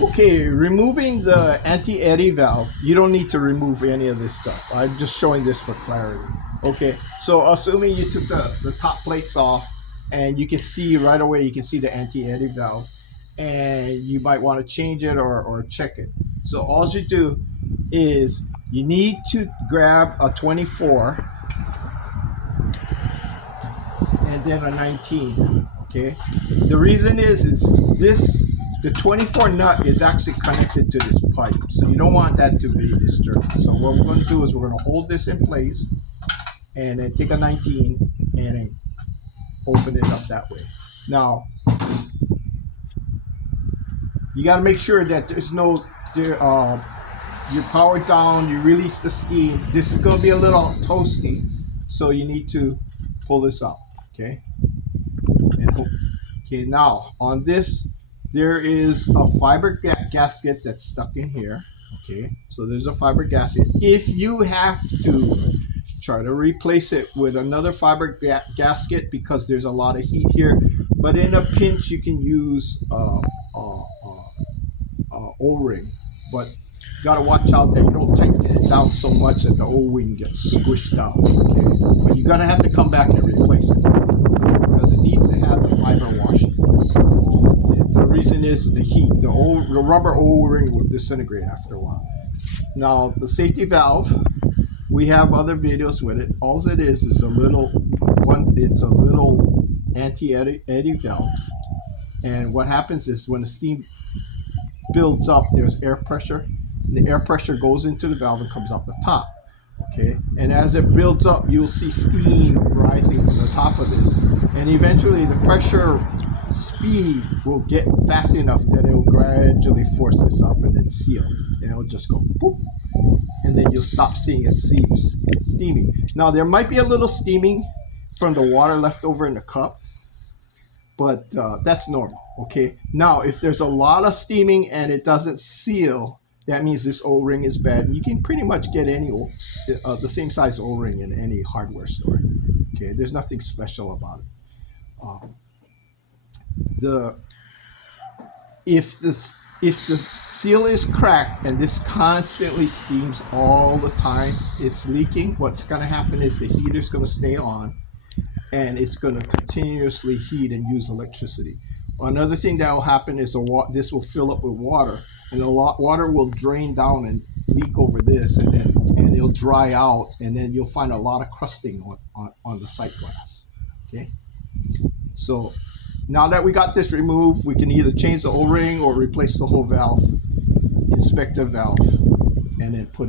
Okay, removing the anti-eddy valve, you don't need to remove any of this stuff. I'm just showing this for clarity. Okay, so assuming you took the top plates off, and you can see right away, you can see the anti-eddy valve, and you might want to change it or check it. So all you do is you need to grab a 24 and then a 19. Okay, the reason is this, the 24 nut is actually connected to this pipe, so you don't want that to be disturbed. So what we're going to do is we're going to hold this in place and then take a 19 and then open it up that way. Now you got to make sure that there's no you power down, you release the steam. This is going to be a little toasty, so you need to pull this out. Okay, and okay, now on this there is a fiber gasket that's stuck in here. Okay, so there's a fiber gasket. If you have to try to replace it with another fiber gasket because there's a lot of heat here, but in a pinch you can use O-ring, but you got to watch out that you don't tighten it down so much that the O-ring gets squished out. Okay, but you're gonna have to come back and replace it because it needs to have the fiber washing. The reason is the heat. The rubber O-ring will disintegrate after a while. Now the safety valve, we have other videos with it. All it is a little one. It's a little anti-eddy valve, and what happens is when the steam builds up, there's air pressure. The air pressure goes into the valve and comes up the top. Okay, and as it builds up, you'll see steam rising from the top of this, and eventually the pressure speed will get fast enough that it will gradually force this up and then seal, and it'll just go boop, and then you'll stop seeing it steaming. Now there might be a little steaming from the water left over in the cup, but that's normal. Okay, now if there's a lot of steaming and it doesn't seal, that means this O-ring is bad. You can pretty much get any the same size O-ring in any hardware store. Okay, there's nothing special about it. If the seal is cracked and this constantly steams all the time, it's leaking. What's going to happen is the heater's going to stay on, and it's going to continuously heat and use electricity. Another thing that will happen is this will fill up with water, and the water will drain down and leak over this, and it'll dry out, and then you'll find a lot of crusting on the sight glass. Okay, so now that we got this removed, we can either change the O-ring or replace the whole valve, inspect the valve, and then put it